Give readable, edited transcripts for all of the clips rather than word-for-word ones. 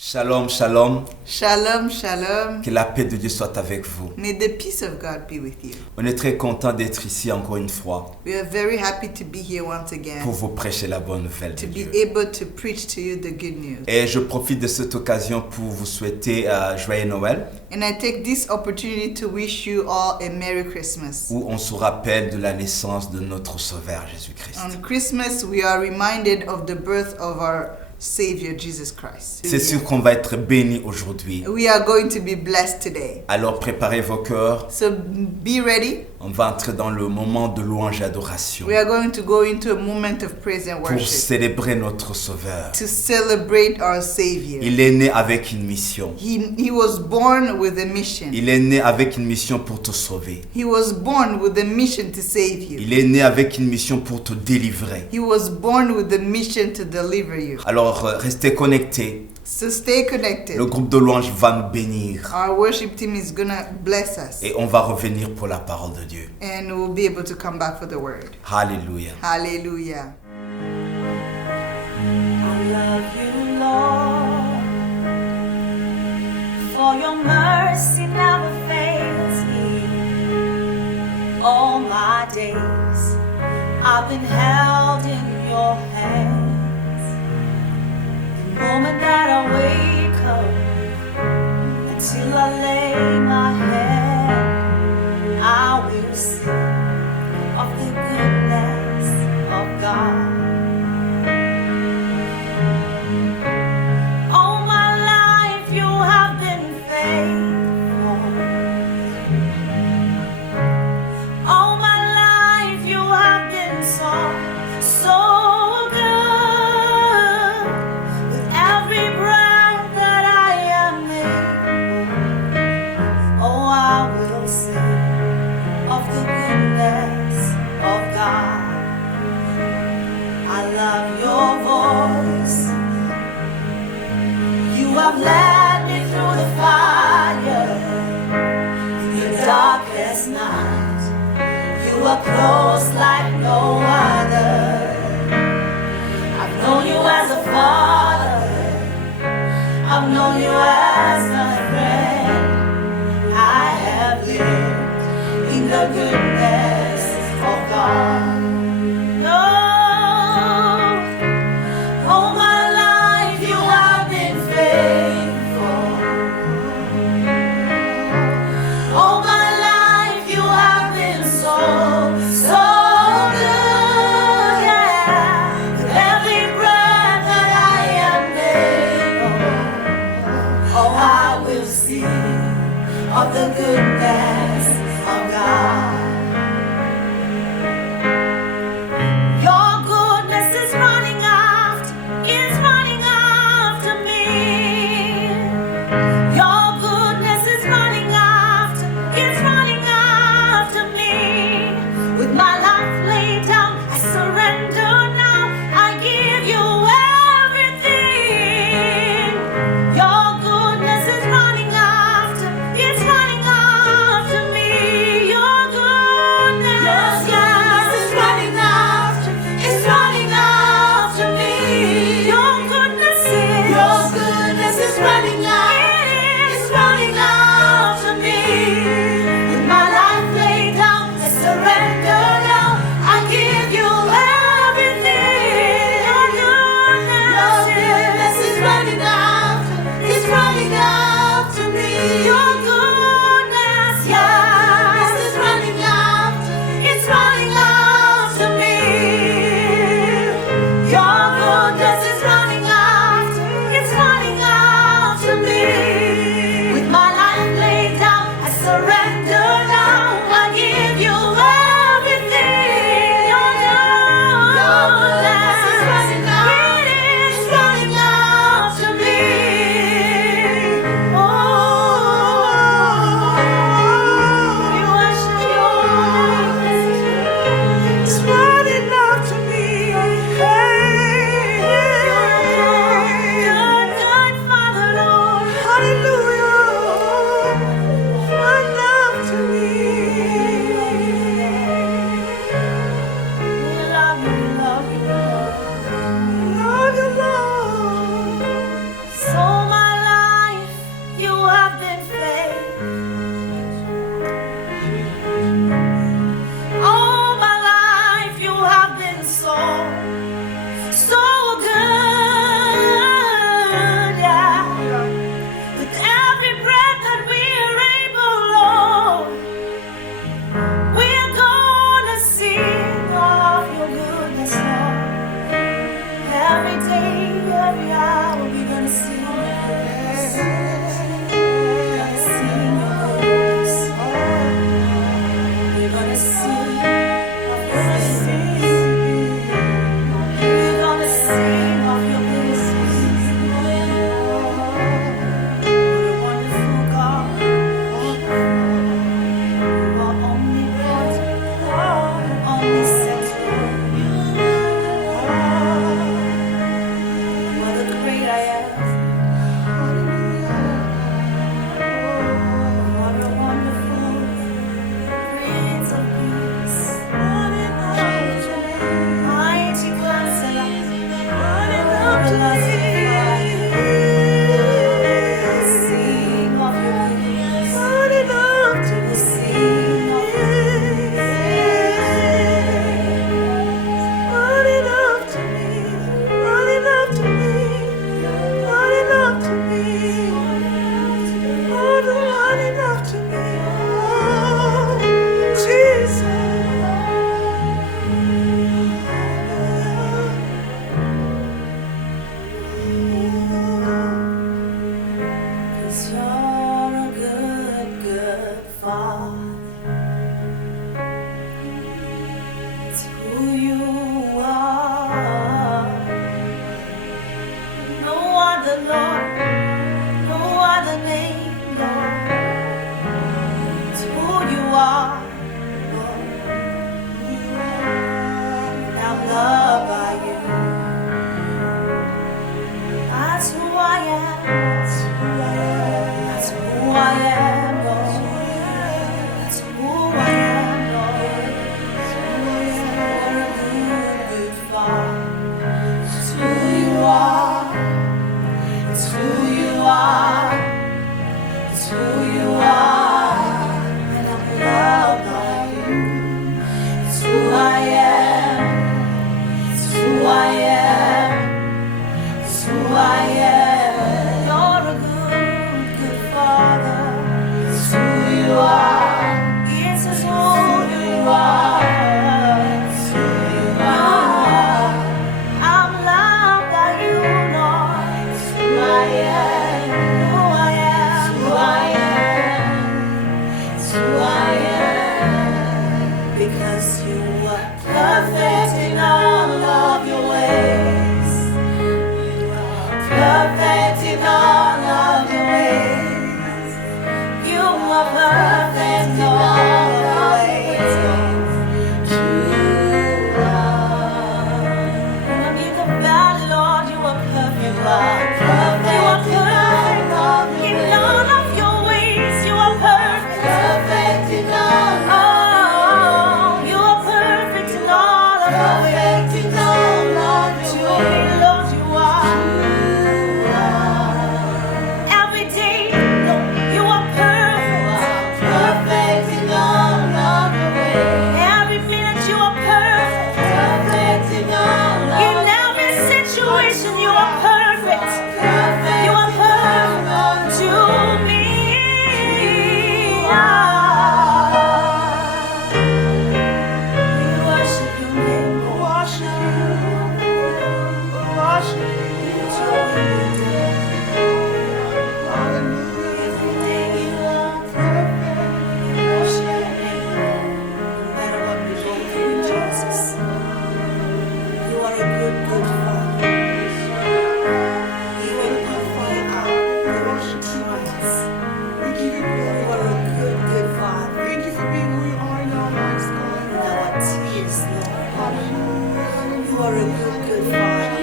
Shalom, shalom. Shalom, shalom. Que la paix de Dieu soit avec vous. May the peace of God be with you. On est très content d'être ici encore une fois We are very happy to be here once again, pour vous prêcher la bonne nouvelle de to be Dieu. able to preach to you the good news. Et je profite de cette occasion pour vous souhaiter joyeux Noël, And I take this opportunity to wish you all a Merry Christmas. où on se rappelle de la naissance de notre Sauveur Jésus-Christ. On Christmas, we are reminded of the birth of our Savior, Jesus Christ. C'est sûr qu'on va être bénis aujourd'hui. We are going to be blessed today. Alors préparez vos cœurs. So be ready. On va entrer dans le moment de louange et adoration We are going to go into a moment of praise and pour worship célébrer notre Sauveur. to celebrate our Savior. Il est né avec une mission. He was born with a mission. Il est né avec une mission pour te sauver. He was born with a mission to save you. Il est né avec une mission pour te délivrer. He was born with a mission to deliver you. Alors, restez connectés. So stay connected. Le groupe de louange va nous bénir. Our worship team is gonna bless us, Et on va revenir pour la parole de Dieu. and we'll be able to come back for the word. Alléluia. Hallelujah. I love you, Lord, for your mercy never fails me. All my days I've been held in your hands. The moment that I wake up until I lay my head, I will sing of the goodness of God. All my life you have been faithful. All my life you have been so, so good. With every breath that I am able, oh, I will sing of the goodness of God. I love your voice. You have led me through the fire, in the darkest night. You are close like no other. I've known you as a father. I've known you as a friend. I have lived in the goodness of God. No. All my life you have been faithful. All my life you have been so, so good, yeah. With every breath that I am able, oh, I will sing of the goodness of God. You are a good, good Father.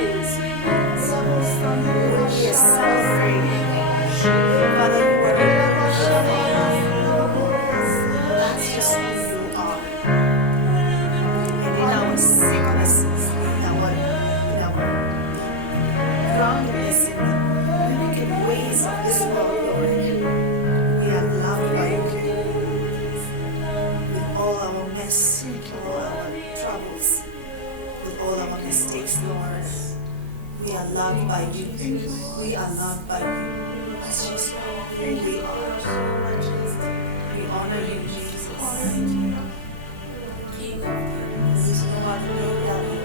We are celebrating. Father, you are a good Father. That's just who you are. And in our sicknesses, in our groundedness, in the wicked ways of this world, Lord, we are loved by you. With all our mess, all our troubles, with all our mistakes, Lord, we are loved by you. We are loved by you. That's just who we are. We honor you, Jesus. King of kings, God, we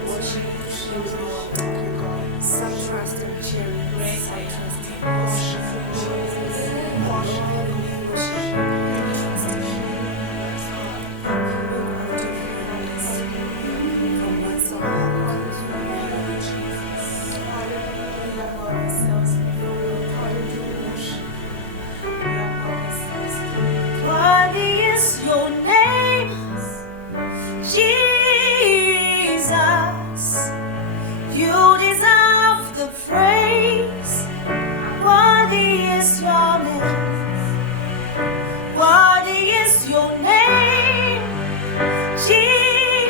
worship you. Some trust in chariots, some trust in horses. Worship you, worship you. From whence our help comes, we honor you, Jesus. We humble ourselves before you. Worthy is your name, Jesus. You deserve the praise. Worthy is your name. Worthy is your name, Jesus.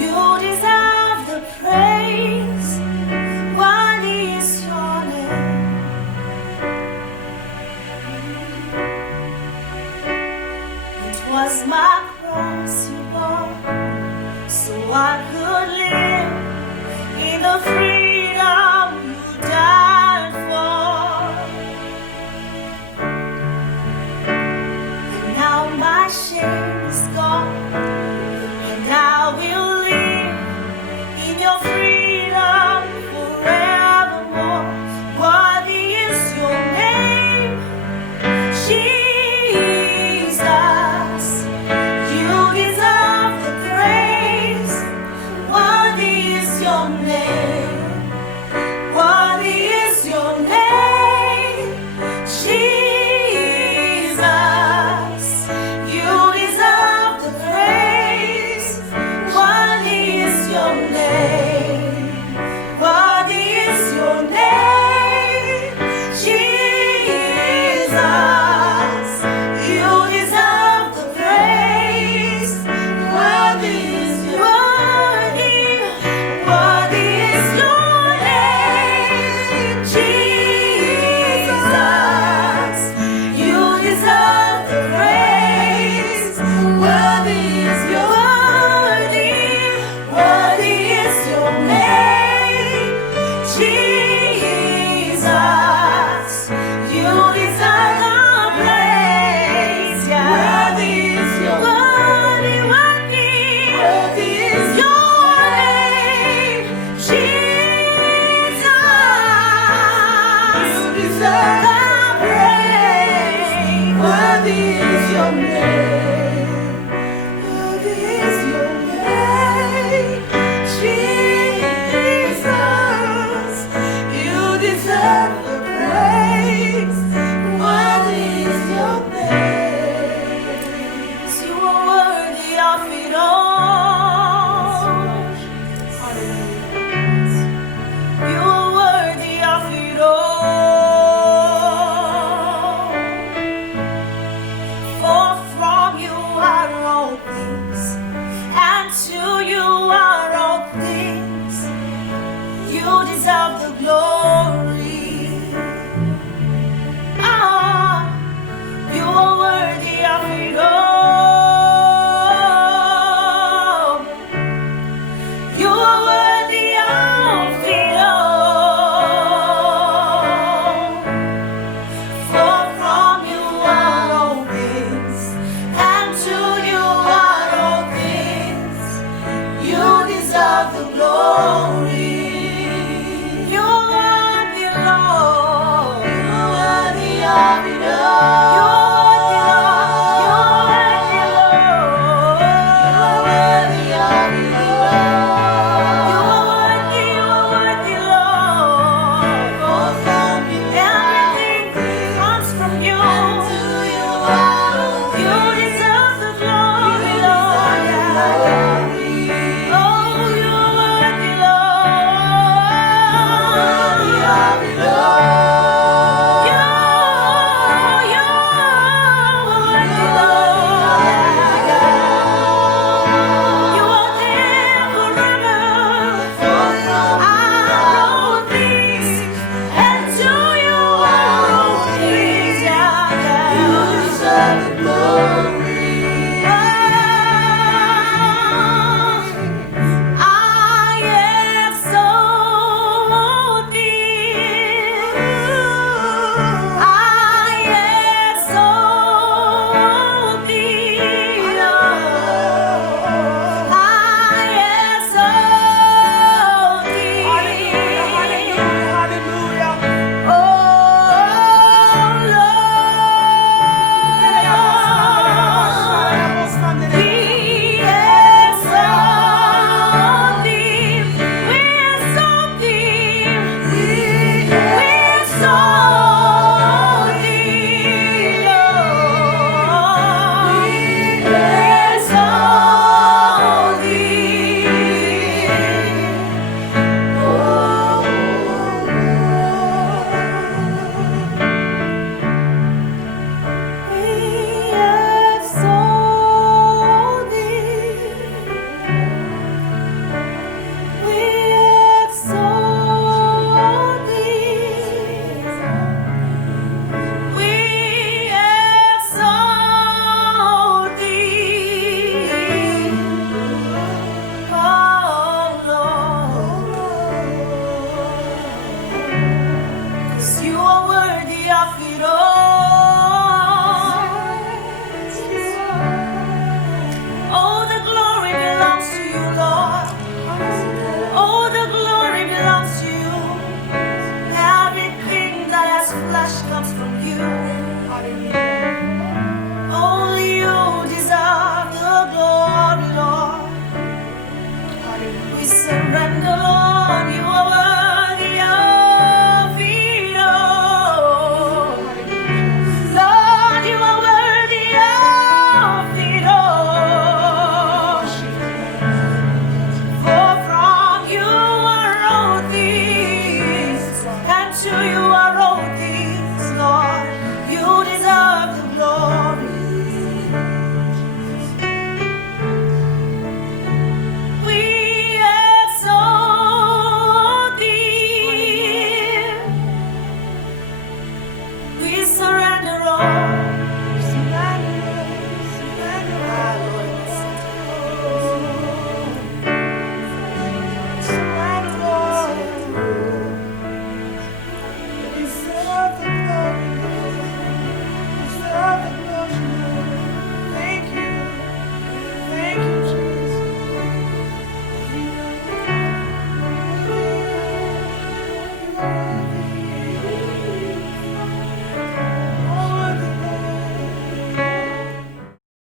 You deserve the praise. Worthy is your name. It was my cross you bore, so I could live in the freedom you died for. And now my shame is gone, and I will live in your freedom forevermore. Worthy is your name, Jesus. You deserve the praise. Worthy is your name. We surrender, Lord, you are worthy of it all. Lord, you are worthy of it all. For from you are all things, and to you are all things, Lord. You deserve the glory. We exalt thee. We surrender all.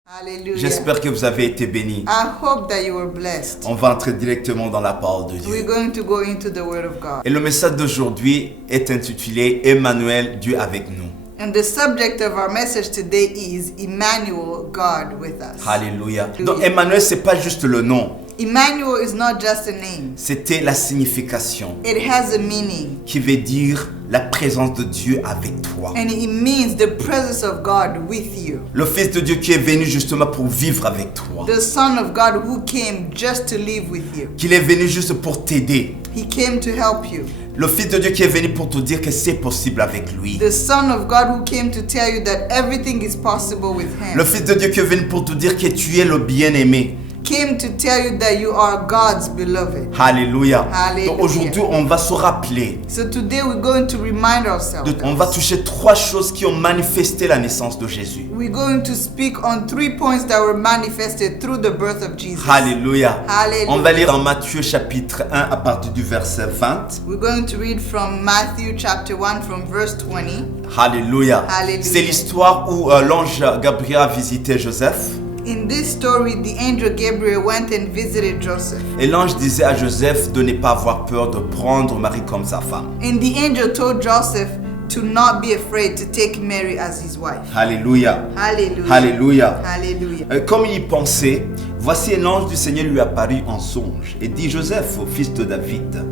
Hallelujah. J'espère que vous avez été bénis. I hope that you were blessed. On va entrer directement dans la parole de We're Dieu. going to go into the Word of God. Et le message d'aujourd'hui est intitulé Emmanuel, Dieu avec nous. And the subject of our message today is Emmanuel, God with us. Alléluia. Donc Emmanuel, c'est pas juste le nom, Emmanuel is not just a name. c'était la signification It has a meaning. qui veut dire la présence de Dieu avec toi. And it means the presence of God with you. Le Fils de Dieu qui est venu justement pour vivre avec toi. The Son of God who came just to live with you. Qu'il est venu juste pour t'aider. He came to help you. Le Fils de Dieu qui est venu pour te dire que c'est possible avec lui. The Son of God who came to tell you that everything is possible with Him. Le Fils de Dieu qui est venu pour te dire que tu es le bien-aimé. Came to tell you that you are God's beloved. Alléluia. Hallelujah. Donc aujourd'hui, on va se rappeler. So today we're going to remind ourselves. On va toucher 3 choses qui ont manifesté la naissance de Jésus. We're going to speak on 3 points that were manifested through the birth of Jesus. Alléluia. Hallelujah. On va lire dans Matthieu chapitre 1 à partir du verset 20. We're going to read from Matthew chapter 1 from verse 20. Alléluia. Hallelujah. C'est l'histoire où l'ange Gabriel a visité Joseph. In this story, the angel Gabriel went and visited Joseph. Et l'ange disait à Joseph de ne pas avoir peur de prendre Marie comme sa femme. And the angel told Joseph to not be afraid to take Mary as his wife. Alléluia. Hallelujah. Alléluia. Hallelujah. Comme il y pensait, voici un ange du Seigneur lui apparut en songe et dit: Joseph, fils de David,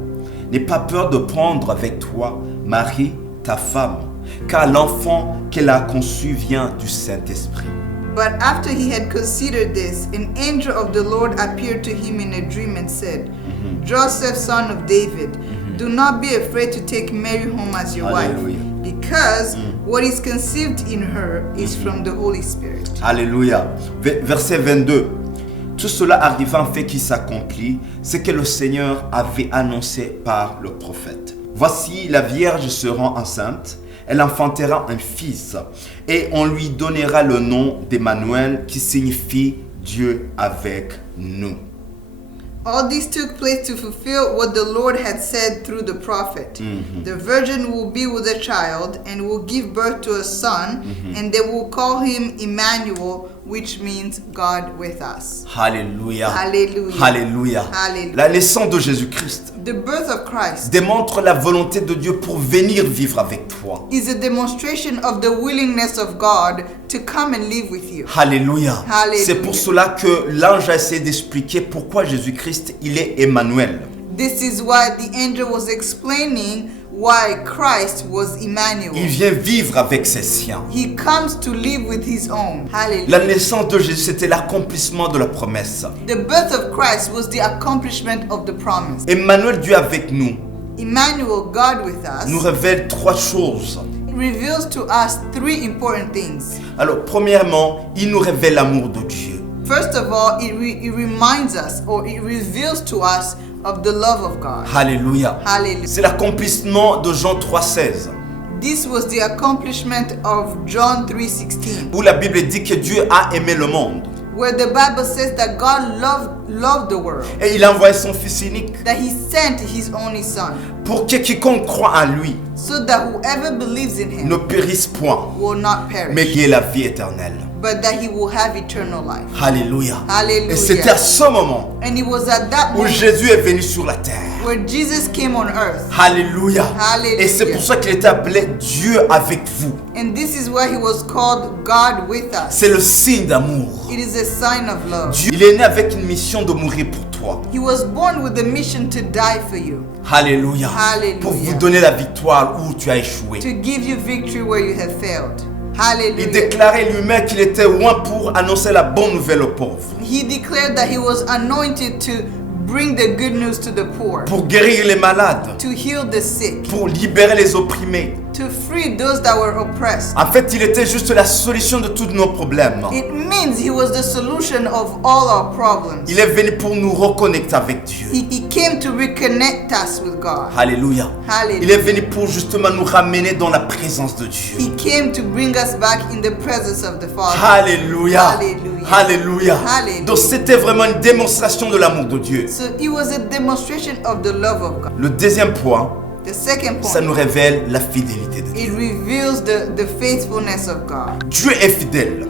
n'aie pas peur de prendre avec toi Marie, ta femme, car l'enfant qu'elle a conçu vient du Saint-Esprit. But after he had considered this, an angel of the Lord appeared to him in a dream and said, Joseph, son of David, do not be afraid to take Mary home as your Hallelujah. wife, because what is conceived in her is from the Holy Spirit. Alléluia. Verset 22. Tout cela arriva en fait qui s'accomplit, ce que le Seigneur avait annoncé par le prophète. Voici, la Vierge sera enceinte, elle enfantera un fils, et on lui donnera le nom d'Emmanuel, qui signifie Dieu avec nous. All this took place to fulfill what the Lord had said through the prophet. The virgin will be with a child and will give birth to a son, and they will call him Emmanuel, which means God with us. Alléluia. Hallelujah. Alléluia. Hallelujah. La naissance de Jésus-Christ The birth of Christ démontre la volonté de Dieu pour venir vivre avec toi. is a demonstration of the willingness of God to come and live with you. Alléluia. Hallelujah. C'est pour cela que l'ange a essayé d'expliquer pourquoi Jésus-Christ, il est Emmanuel. This is why the angel was explaining why Christ was Il Emmanuel. vient vivre avec ses siens. He comes to live with his own. La Hallelujah. naissance de Jésus, c'était l'accomplissement de la promesse. The birth of Christ was the accomplishment of the promise. Emmanuel, Dieu avec nous, Emmanuel, God with us, nous révèle 3 choses. reveals to us 3 important things. Alors, premièrement, il nous révèle l'amour de Dieu. First of all, it reminds us, or it reveals to us, of the love of God. Alléluia. Hallelujah. C'est l'accomplissement de Jean 3,16, This was the accomplishment of John 3:16, où la Bible dit que Dieu a aimé le monde. where the Bible says that God loved the world, Et il a envoyé son Fils unique that He sent His only Son, pour que quiconque croit en lui so that whoever believes in ne Him périsse point, will not mais perish, qu'il ait la vie éternelle. but that he will have eternal life. Alléluia. Hallelujah. Et c'était à ce moment And it was at that où moment Jésus est venu sur la terre. where Jesus came on earth. Alléluia. Hallelujah. Et c'est pour ça qu'il est appelé Dieu avec vous. And this is why he was called God with us. C'est le signe d'amour. It is a sign of love. Dieu, il est né avec une mission de mourir pour toi. He was born with a mission to die for you, Alléluia. Hallelujah. Pour vous donner la victoire où tu as échoué. to give you victory where you have failed. Il Hallelujah. déclarait lui-même qu'il était loin pour annoncer la bonne nouvelle aux pauvres. He declared that he was anointed to bring the good news to the poor, Pour guérir les malades. to heal the sick, Pour libérer les opprimés. to free those that were oppressed. En fait, il était juste la solution de tous nos problèmes. It means he was the solution of all our problems. Il est venu pour nous reconnecter avec Dieu. He came to reconnect us with God. Alléluia. Hallelujah. Il est venu pour justement nous ramener dans la présence de Dieu. He came to bring us back in the presence of the Father. Alléluia. Hallelujah. Alléluia. Hallelujah. Donc c'était vraiment une démonstration de l'amour de Dieu. So it was a demonstration of the love of God. Le deuxième point, The second ça point, nous révèle la fidélité de Dieu. it reveals the faithfulness of God. Dieu est fidèle.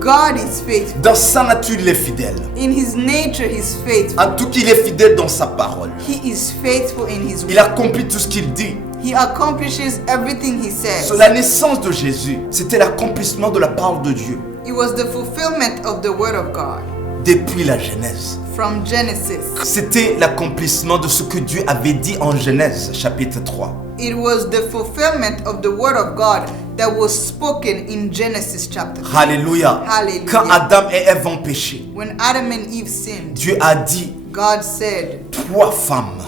God is faithful. Dans sa nature, il est fidèle. In his nature, he's faithful. En tout cas, il est fidèle dans sa parole. He is faithful in his Il word. accomplit tout ce qu'il dit. He accomplishes everything he says. Sur la naissance de Jésus, c'était l'accomplissement de la parole de Dieu. It was the fulfillment of the word of God Depuis la Genèse. from Genesis. C'était l'accomplissement de ce que Dieu avait dit en Genèse, chapitre 3. It was the fulfillment of the word of God that was spoken in Genesis chapter 3. Alléluia. Hallelujah. Quand Adam et Ève ont péché, When Adam and Eve sinned, Dieu a dit, God said, toi femme,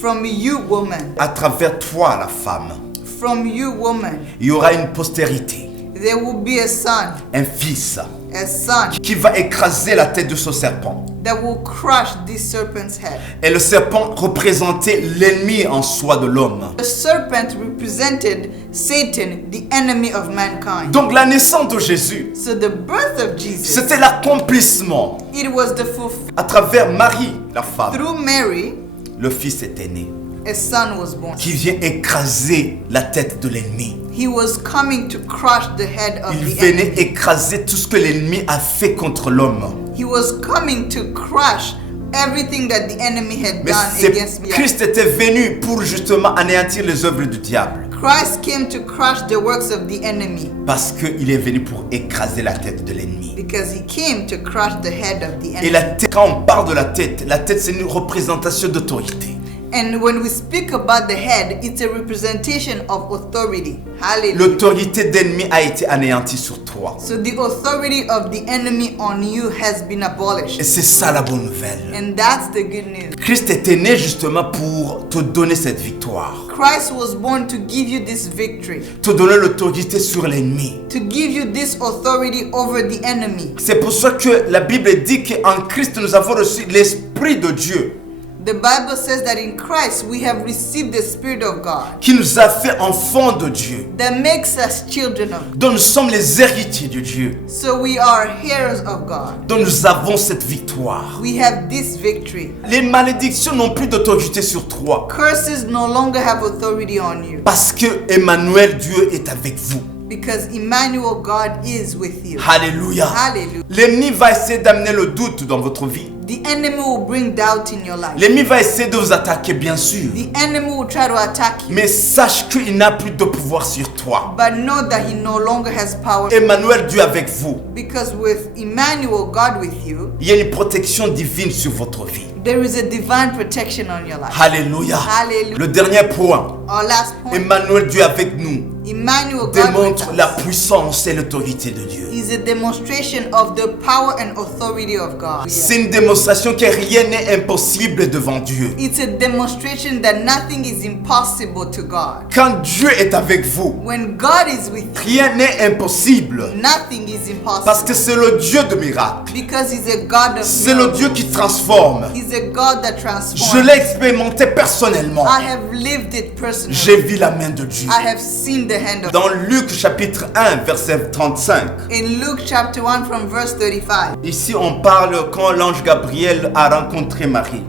"From you, woman, à travers toi la femme, from you, woman, il y aura une postérité, there will be a son, un fils, a son qui va écraser la tête de ce serpent. that will crush this serpent's head." Et le serpent représentait l'ennemi en soi de l'homme. The serpent represented Satan, the enemy of mankind. Donc la naissance de Jésus, So the birth of Jesus, c'était l'accomplissement. it was the fulfillment. À travers Marie, la femme, Through Mary, le fils était né, a son was born. qui vient écraser la tête de l'ennemi. He was coming to crush the head of Il the venait enemy. écraser tout ce que l'ennemi a fait contre l'homme. He was coming to crush everything that the enemy had Mais done c'est against me. Christ était venu pour justement anéantir les œuvres du diable. Christ came to crush the works of the enemy Parce qu'il est venu pour écraser la tête de l'ennemi. because he came to crush the head of the Et enemy. la tête, quand on parle de la tête c'est une représentation d'autorité. And when we speak about the head, it's a representation of authority. Hallelujah. L'autorité d'ennemi a été anéantie sur toi. So the authority of the enemy on you has been Et abolished. c'est ça la bonne nouvelle. And that's the good news. Christ était né justement pour te donner cette victoire. Christ was born to give you this victory, Te donner l'autorité sur l'ennemi. to give you this authority over the enemy. C'est pour ça que la Bible dit qu'en Christ nous avons reçu l'Esprit de Dieu The Bible says that in Christ we have received the Spirit of God qui nous a fait enfants de Dieu. that makes us children of God. Dont nous sommes les héritiers de Dieu. So we are heirs of God. Dont nous avons cette victoire. We have this victory. Les malédictions n'ont plus d'autorité sur toi. Curses no longer have authority on you Parce que Emmanuel, Dieu est avec vous. because Emmanuel, God is with you. Alléluia. Hallelujah. L'ennemi va essayer d'amener le doute dans votre vie. The enemy will bring doubt in your life. L'ennemi va essayer de vous attaquer, bien sûr. The enemy will try to attack you. Mais sache qu'il n'a plus de pouvoir sur toi. But know that he no longer has power Emmanuel, Dieu avec vous. because with Emmanuel, God with you, Il y a une protection divine sur votre vie. there is a divine protection on your life. Alléluia. Hallelujah. Le dernier point. Our last point, Emmanuel, Dieu avec nous. Emmanuel, God with Démontre la us, puissance et l'autorité de Dieu. is a demonstration of the power and authority of God. C'est une démonstration que rien n'est impossible devant Dieu. It's a demonstration that nothing is impossible to God. Quand Dieu est avec vous, When God is with you, rien n'est impossible. nothing is Parce impossible que c'est le Dieu de miracles. because he's a God of C'est le miracles. Dieu qui transforme. He's a God that Je transforms. l'ai expérimenté personnellement. I have lived it personally. J'ai vu la main de Dieu. I have seen the hand of Dans Luc chapitre 1, verset 35. In Luke chapter 1 from verse 35. Ici, on parle quand l'ange Gabriel a rencontré Marie.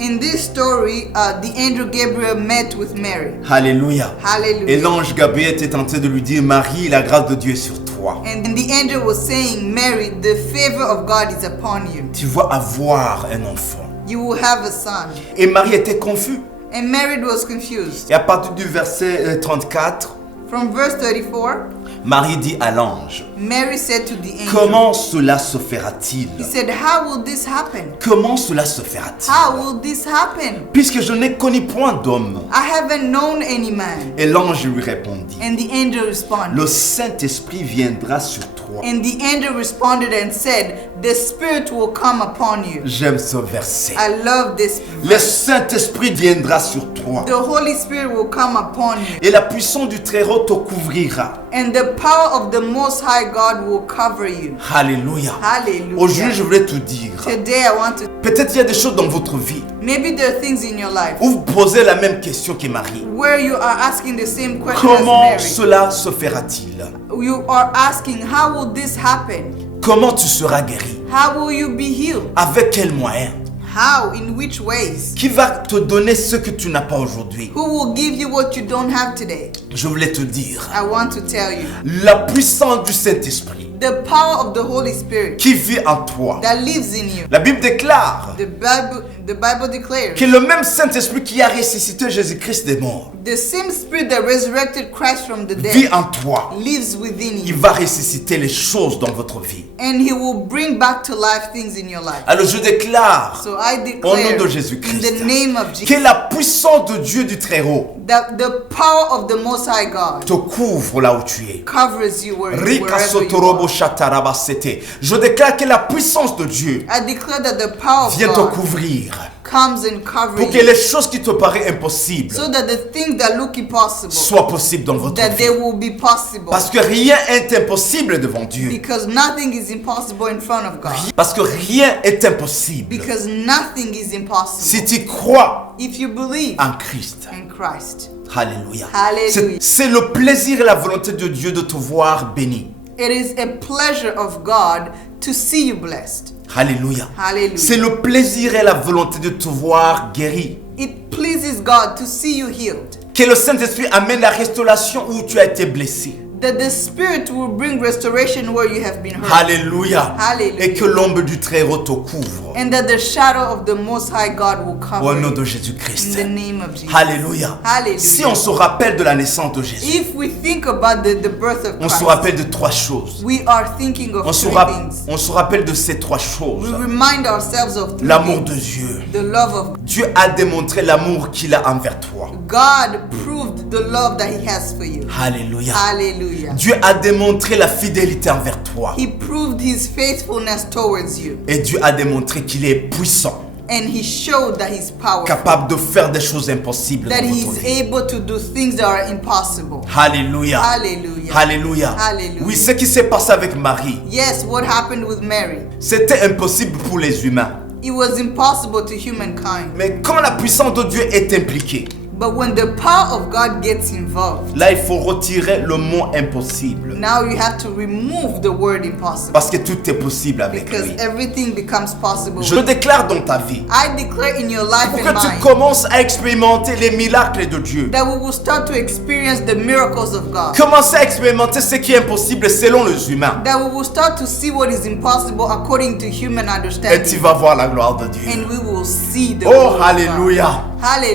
In this story, the angel Gabriel met with Mary. Alléluia. Et Hallelujah. l'ange Gabriel était en train de lui dire, Marie, la grâce de Dieu est sur toi. toi. And the angel was saying, Mary, the favor of God is upon you. Tu vas avoir un enfant. You will have a son. Et Marie était confuse. And Mary was confused. Et à partir du verset 34, From verse 34, Marie dit à l'ange, Mary said to the angel, comment cela se fera-t-il? he said, how will this happen? Comment cela se fera-t-il? How will this happen? Puisque je n'ai connu point d'homme. I haven't known any man. Et l'ange lui répondit, And the angel responded. le Saint-Esprit viendra sur toi. And the angel responded and said, the Spirit will come upon you. J'aime ce verset. I love this Le verse. Saint-Esprit viendra sur toi. The Holy Spirit will come upon you. Et la puissance du Très-Haut te couvrira. And the power of the Most High God will cover you. Alléluia. Hallelujah. Aujourd'hui, je voulais te dire, Today I want to, peut-être il y a des choses dans votre vie maybe there are things in your life où vous posez la même question que Marie. where you are asking the same question as Comment Mary. cela se fera-t-il? You are asking, how will this happen? Comment tu seras guéri? How will you be healed? Avec quels moyens? How? In which ways? Qui va te donner ce que tu n'as pas aujourd'hui? Who will give you what you don't have today? Je voulais te dire, I want to tell you. la puissance du Saint-Esprit The power of the Holy Spirit qui vit en toi. that lives in you. La Bible déclare The Bible declares que le même Saint-Esprit qui a ressuscité Jésus-Christ des morts the same Spirit that resurrected Christ from the vit dead en toi. lives within Il you. va ressusciter les choses dans votre vie. And He will bring back to life things in your life. Alors je déclare So I au nom declare de Jésus-Christ in the name of que Jesus la puissance de Dieu du Très-Haut that the power of the Most High God te couvre là où tu es. covers you Rika wherever you sotorobo are. shatarabasete. Je déclare que la puissance de Dieu I declare that the power of vient te God couvrir comes and covers pour que you les choses qui te paraissent impossibles so that the things that look impossible, soient possibles dans votre that they vie. will be possible. Parce que rien est impossible devant Dieu. Because nothing is impossible in front of God. Parce que rien est impossible Because nothing is si impossible tu crois if you believe en Christ. in Christ. Alléluia. Hallelujah. C'est le plaisir et la volonté de Dieu de te voir béni. It is a pleasure of God to see you blessed. Alléluia. Hallelujah. C'est le plaisir et la volonté de te voir guéri. It pleases God to see you healed. Que le Saint-Esprit amène la restauration où tu as été blessé. That the Spirit will bring restoration where you have been hurt. Alléluia. Hallelujah. Et que l'ombre du Très-Haut te couvre. And that the shadow of the Most High God will Au cover nom de you. Jésus-Christ. In the name of Jesus. Alléluia. Hallelujah. Si on se rappelle de la naissance de Jésus, If we think about the birth of on se Christ, rappelle de trois choses. we are thinking of On se, three things. on se rappelle de ces trois We choses. remind ourselves of three L'amour de things. Dieu. The love of Dieu a démontré l'amour qu'il a envers toi. God proved the love that He has for you. Alléluia. Hallelujah. Dieu a démontré la fidélité envers toi. He proved His faithfulness towards you. Et Dieu a démontré qu'il est puissant, And He showed that He's powerful. capable de faire des choses impossibles That dans He's votre vie. able to do things that are impossible. Alléluia. Hallelujah. Alléluia. Hallelujah. Oui, ce qui s'est passé avec Marie, Yes, what happened with Mary? c'était impossible pour les humains. It was impossible to humankind. Mais quand la puissance de Dieu est impliquée, But when the power of God gets involved, là, il faut retirer le mot impossible. now you have to remove the word impossible. Parce que tout est possible avec Because lui. everything becomes possible. Je déclare dans ta vie, I declare in your life pour and que tu mine commences à expérimenter les miracles de Dieu. that we will start to experience the miracles of God. Commencez à expérimenter ce qui est impossible selon les humains. That we will start to see what is impossible according to human Et tu understanding. vas voir la gloire de Dieu. And we will see the Oh, glory of God. alléluia.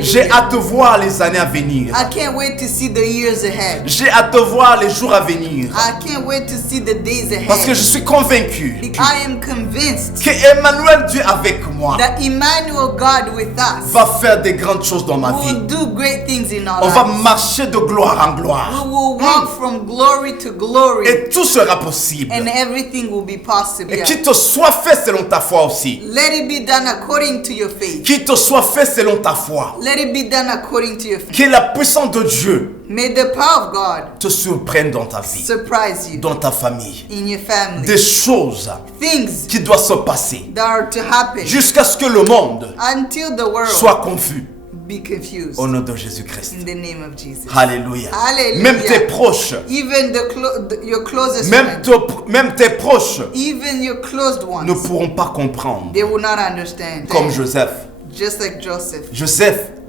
J'ai Hallelujah. hâte de voir les années à venir. I can't wait to see the years ahead. J'ai hâte de voir les jours à venir. I can't wait to see the days Parce que ahead. je suis convaincu I am convinced que Emmanuel, Dieu avec moi, that Emmanuel, God with us, va faire des grandes choses dans ma vie. will do great things in our On va lives. marcher de gloire en We gloire. will walk from glory to glory, Et tout sera possible. and everything will be possible. Et qu'il te soit fait selon ta foi aussi. Let it be done according to your faith. Qu'il te soit fait selon ta foi. Let it be done according to your faith. Que la puissance de Dieu May the power of God te surprenne dans ta vie, surprise you dans ta famille. in your family. Des choses Things qui doivent se passer that are to happen jusqu'à ce que le monde until the world soit confus. be confused. Au nom de Jésus-Christ. In the name of Jesus. Alléluia. Hallelujah. Même tes proches, Even your closest même, friends, même tes proches even your closed ne ones, pourront pas comprendre. they will not understand. Comme Joseph. Just like Joseph.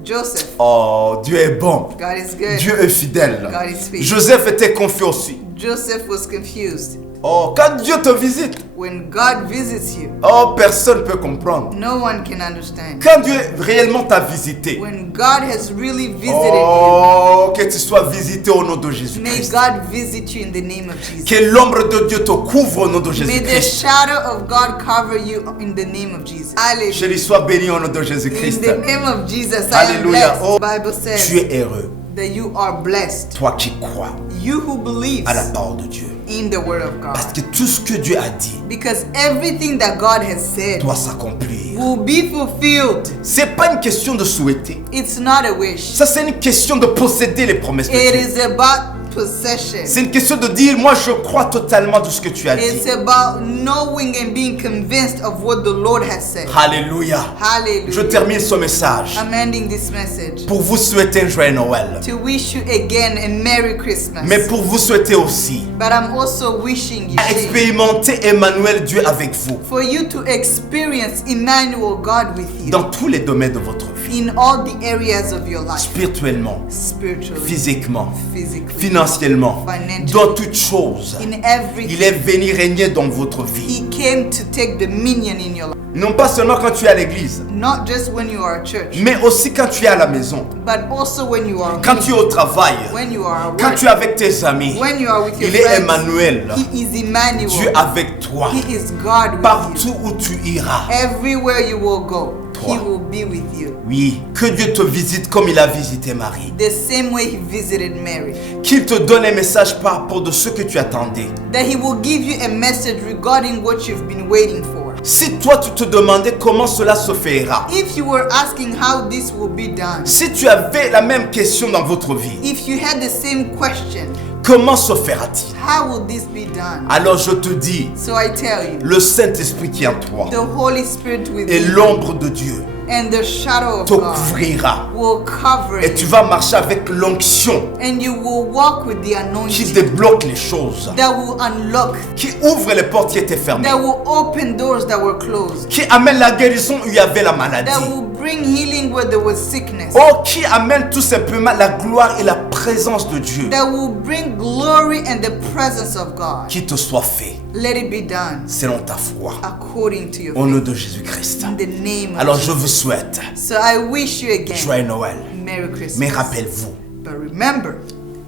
Joseph, oh, Dieu est bon. God is good. Dieu est fidèle. God is faithful. Joseph était confus aussi. Joseph was confused. Oh, quand Dieu te visite, When God visits you, oh, personne ne peut comprendre. no one can understand. Quand Dieu réellement t'a visité, When God has really visited oh, que tu sois visité au nom de you, may Jésus-Christ. God visit you in the name of Jesus. Que l'ombre de Dieu te couvre au nom de May the Jésus-Christ. shadow of God cover you in the name of Jesus. Hallelujah. Chérie, sois béni au nom de In Jésus-Christ. the name of Jesus, I am Alléluia. blessed. Oh, The Bible says tu es heureux, that you are blessed. toi qui crois You who believes à la parole de Dieu. in the word of Parce God. que tout ce que Dieu a dit Because everything that God has said doit s'accomplir. will be fulfilled. C'est pas une question de souhaiter. It's not a wish. Ça, c'est une question de posséder les promesses de It Dieu. is about possession. C'est une question de dire, moi je crois totalement de ce que tu as dit. It's about knowing and being convinced of what the Lord has said. Alléluia. Je Hallelujah. termine ce message I'm ending this message pour vous souhaiter un joyeux Noël. to wish you again a Merry Christmas. Mais pour vous souhaiter aussi But I'm also wishing you expérimenter Emmanuel Dieu avec vous for you to experience Emmanuel God with you dans tous les domaines de votre vie. in all the areas of your life. Spirituellement, Spiritually, physiquement, physically, financièrement, financially, dans toutes choses. in everything. Il est venu régner dans votre vie. He came to take dominion in your life. Non pas seulement quand tu es à l'église, Not just when you are at church, mais aussi quand tu es à la maison, but also when you are quand tu es au travail, when you are at quand work, tu es avec tes amis. when you are with your Il est friends. Emmanuel, He is Emmanuel. Dieu avec toi. He is God with you. Partout où tu iras. Everywhere you will go, Toi. He will be with you. Oui, que Dieu te visite comme il a visité Marie. The same way He visited Mary. Qu'il te donne un message par rapport de ce que tu attendais. That He will give you a message regarding what you've been waiting for. Si toi tu te demandais comment cela se fera, If you were asking how this will be done, si tu avais la même question dans votre vie, if you had the same question, comment se fera-t-il? how will this be done? Alors je te dis, So I tell you, le Saint-Esprit qui est en toi the Holy Spirit et within you l'ombre de Dieu and the shadow of te God couvrira. will cover Et tu you. vas marcher avec l'onction And you will walk with the qui anointing débloque les choses, that will unlock, qui ouvre les portes qui étaient fermées, that will open doors that were closed, qui amène la guérison où il y avait la maladie. that will bring healing where there was sickness, Oh, qui amène tout simplement la gloire et la présence de Dieu. that will bring glory and the presence of God. Qu'il te soit fait Let it be done selon ta foi. according to your Au nom faith. de Jésus-Christ. In the name of Alors je Jesus. vous souhaite So I wish you again joyeux Noël. Merry Christmas. Mais rappelez-vous, But remember,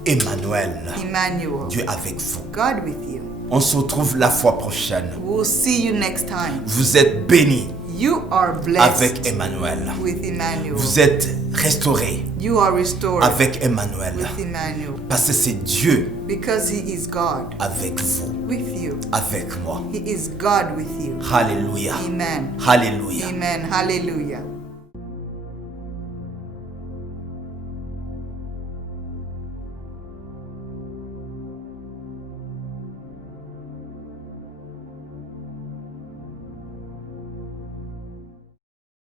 Emmanuel, Emmanuel, Dieu avec vous. God with you. On se retrouve la fois prochaine. We'll see you next time. Vous êtes bénis You are blessed avec Emmanuel. with Emmanuel. Vous êtes restaurés You are restored avec Emmanuel. with Emmanuel. Parce que c'est Dieu Because He is God avec vous, with you. avec moi. He is God with you. Alléluia. Amen. Alléluia. Amen. Hallelujah.